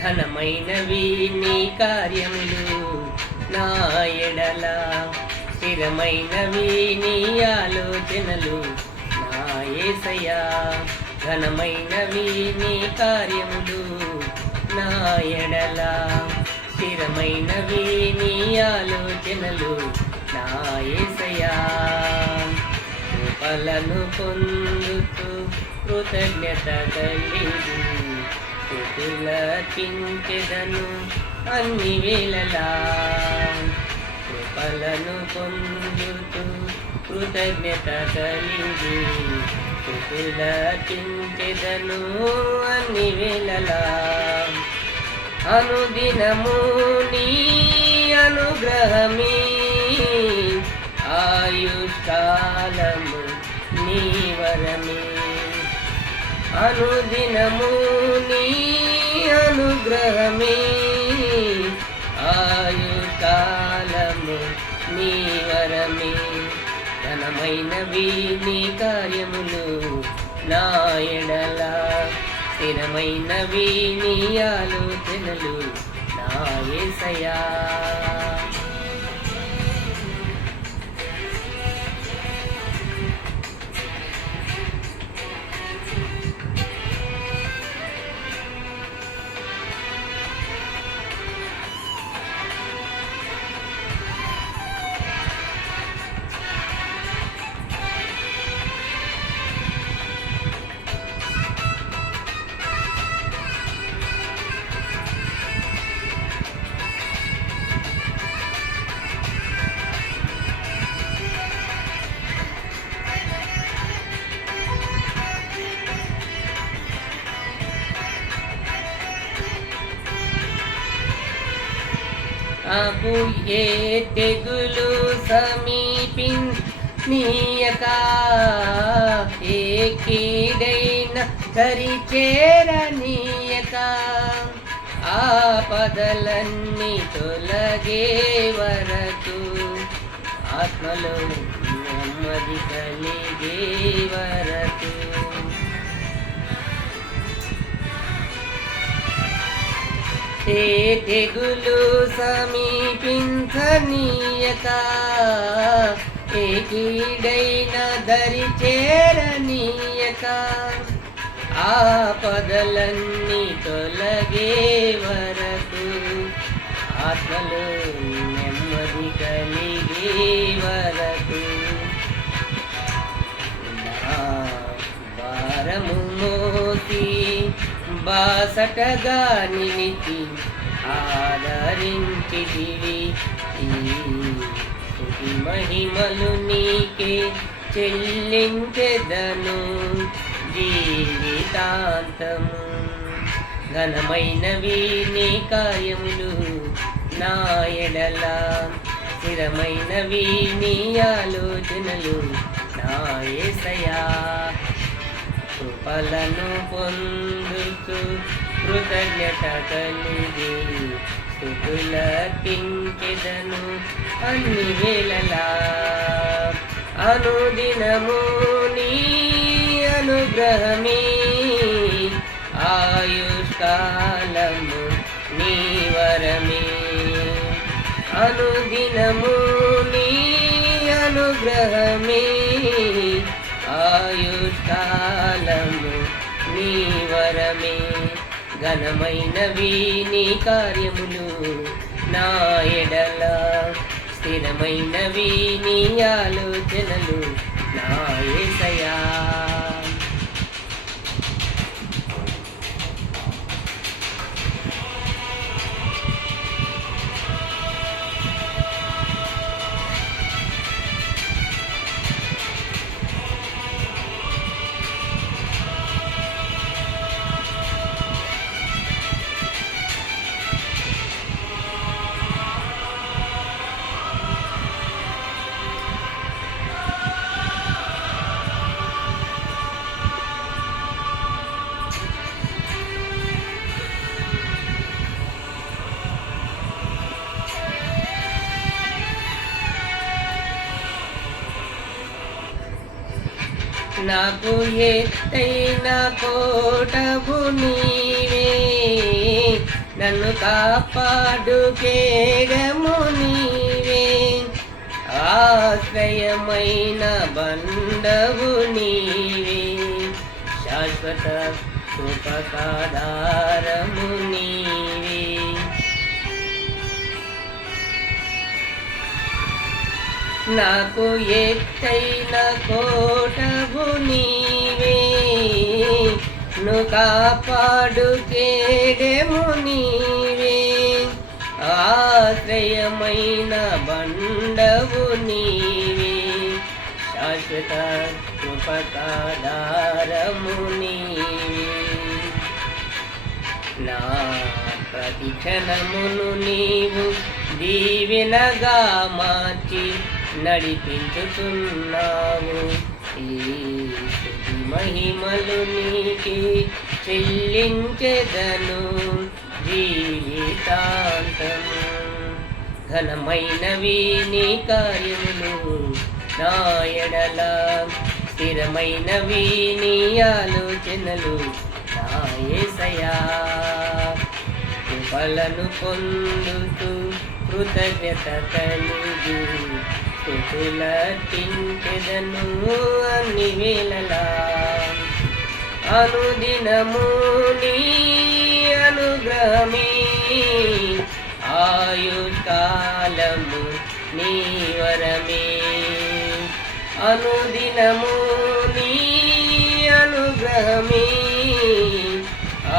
ఘనమైనవి నీ కార్యములు నా ఎడల, స్థిరమైనవి నీ ఆలోచనలు నా యేసయ్యా. ఘనమైనవి నీ కార్యములు నా ఎడల, స్థిరమైనవి నీ ఆలోచనలు నా యేసయ్యా. కృపలను పొందుతూ కృతజ్ఞత కలిగి స్తుతులర్పించెదను అన్ని వేళలా. కృపలను పొందుతూ కృతజ్ఞత కలిగి స్తుతులర్పించెదను అన్ని వేళలా. అనుదినము నీ అనుగ్రహమే, ఆయుష్కాలము నీ వరమే. అనుదినము నీ అనుగ్రహమే, ఆయుష్కాలము నీ వరమే. ఘనమైనవి నీ కార్యములు నా ఎడల, స్థిరమైనవి నీ ఆలోచనలు నా యేసయ్యా. నాకు ఏ తెగులు సమీపించనీయక, ఏ కీడైన దరిచేరనీయక, ఆపదలన్నీ తొలగే వరకు, ఆత్మలో నెమ్మది కలిగే వరకు. ఏ తెగులు సమీపించనీయక, ఏ కీడైన దరి చేరనీయక, ఆపదలన్నీ తొలగే వరకు, ఆత్మలో నెమ్మది కలిగే వరకు. నా భారము మోసి బాసటగా నిలిచి ఆదరించితివి, ఈ స్తుతి మహిమలు నీకే చెల్లించెదను జీవితాంతము. ఘనమైనవి నీ కార్యములు నా ఎడల, స్థిరమైనవి నీ ఆలోచనలు నా యేసయ్యా. కృపలను పొందుతూ కృతజ్ఞత కలిగి స్తుతులర్పించెదను అన్ని వేళలా. అనుదినము నీ అనుగ్రహమే, ఆయుష్కాలము నీ వరమే. అనుదినము నీ అనుగ్రహమే, ఆయుష్కాలము నీ వరమే. ఘనమైనవి నీ కార్యములు నా ఎడల, స్థిరమైనవి నీ ఆలోచనలు నా యేసయ్యా. నాకు ఎత్తైన కోటవు నీవే, నన్ను కాపాడు కేడము నీవే, ఆశ్రయమైన బండవు నీవే, శాశ్వత కృపకాధారము నీవే. నాకు ఎత్తైన కోటవు నీవే, ను కాపాడు కేడెము నీవే, ఆశ్రయమైన బండవు నీవే, శాశ్వత కృపకాధారము నీవే. నా ప్రతి క్షణమును నీవు దీవెనగా మార్చి నడిపించుతున్నావు. ఈ స్తుతి మహిమలు నీకే చెల్లించెదను జీవితాంతము. ఘనమైనవి నీ కార్యములు నా ఎడల, స్థిరమైనవి నీ ఆలోచనలు నా యేసయ్యా. కృపలను పొందుతూ కృతజ్ఞత కలిగి స్తుతులర్పించెదను అన్ని వేళలా. అనుదినము నీ అనుగ్రహమే, ఆయుష్కాలము నీ వరమే, అనుదినము నీ అనుగ్రహమే,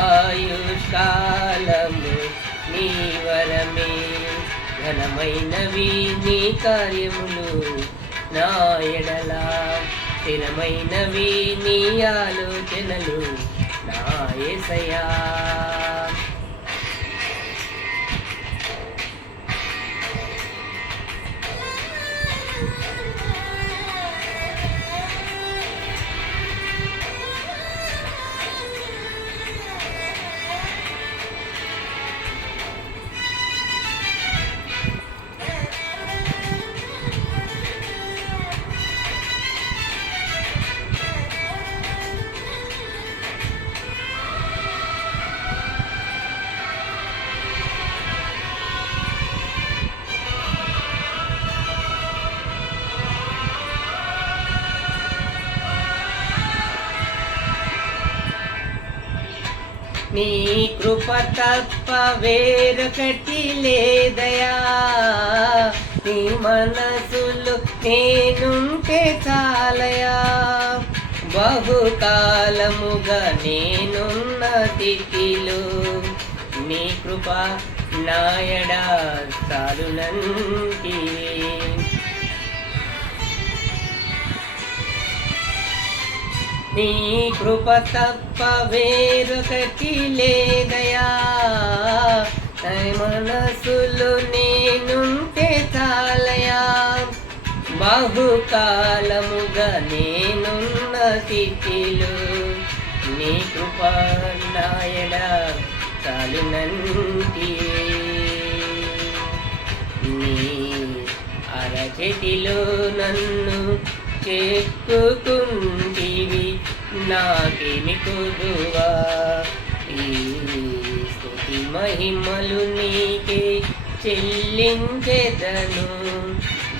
ఆయుష్కాలము నీ వరమే. ఘనమైనవి నీ కార్యములు నా ఎడల, స్థిరమైనవి నీ ఆలోచనలు నా యేసయ్యా. నీ కృప తప్ప వేరొకటి లేదయా, నీ మనసులు నేనుంటే చాలయా. బహుకాలముగా నేనున్న స్థితిలో నీ కృప నాయడా చాలునంటివే. నీ కృప తప్ప వేరొకటి లేదయా, మనసులు నేనుంటే చాలయా. బహుకాలముగా నేనున్న స్థితిలో నీ కృప నాయడా చాలునంటివే. నీ అరచేతిలో నన్ను చెక్కుకుంటివి, నాకేమి కొదువా. ఈ స్తుతి మహిమలు నీకే చెల్లించెదను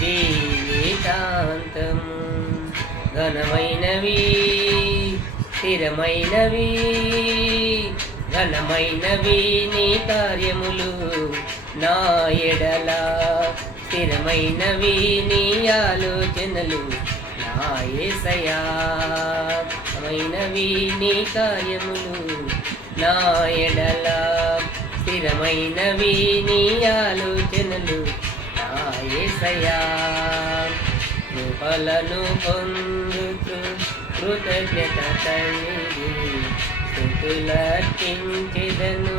జీవితాంతము. ఘనమైనవి స్థిరమైనవి, ఘనమైనవి నీ కార్యములు నా ఎడల, స్థిరమైనవి నీ ఆలోచనలు నా యేసయ్యా. స్థిరమైనవి నీ కార్యములు నా ఎడల, స్థిరమైనవి నీ ఆలోచనలు నా యేసయ్యా. కృపలను పొందుతూ కృతజ్ఞత కలిగి స్తుతులర్పించెదను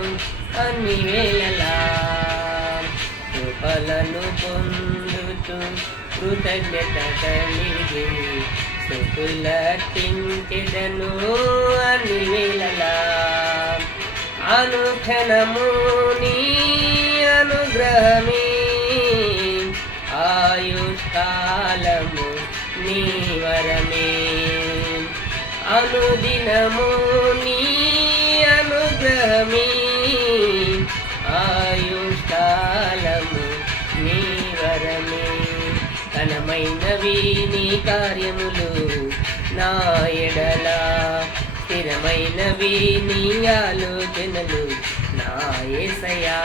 అన్ని వేళలా. కృపలను పొందుతూ కృతజ్ఞత కలిగి స్తుతులర్పించెదను అన్ని వేళలా. అనుక్షణము నీ అనుగ్రహమే, ఆయుష్కాలము నీ వరమే, అనుదినము నీ అనుగ్రహమే, ఘనమైనవి నీ కార్యములు నా ఎడల, స్థిరమైనవి నీ ఆలోచనలు నా యేసయ్యా.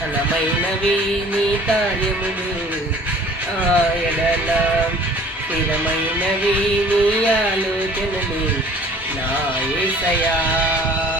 ఘనమైనవి నీ కార్యములు నా ఎడల, స్థిరమైనవి నీ ఆలోచనలు నా యేసయ్యా.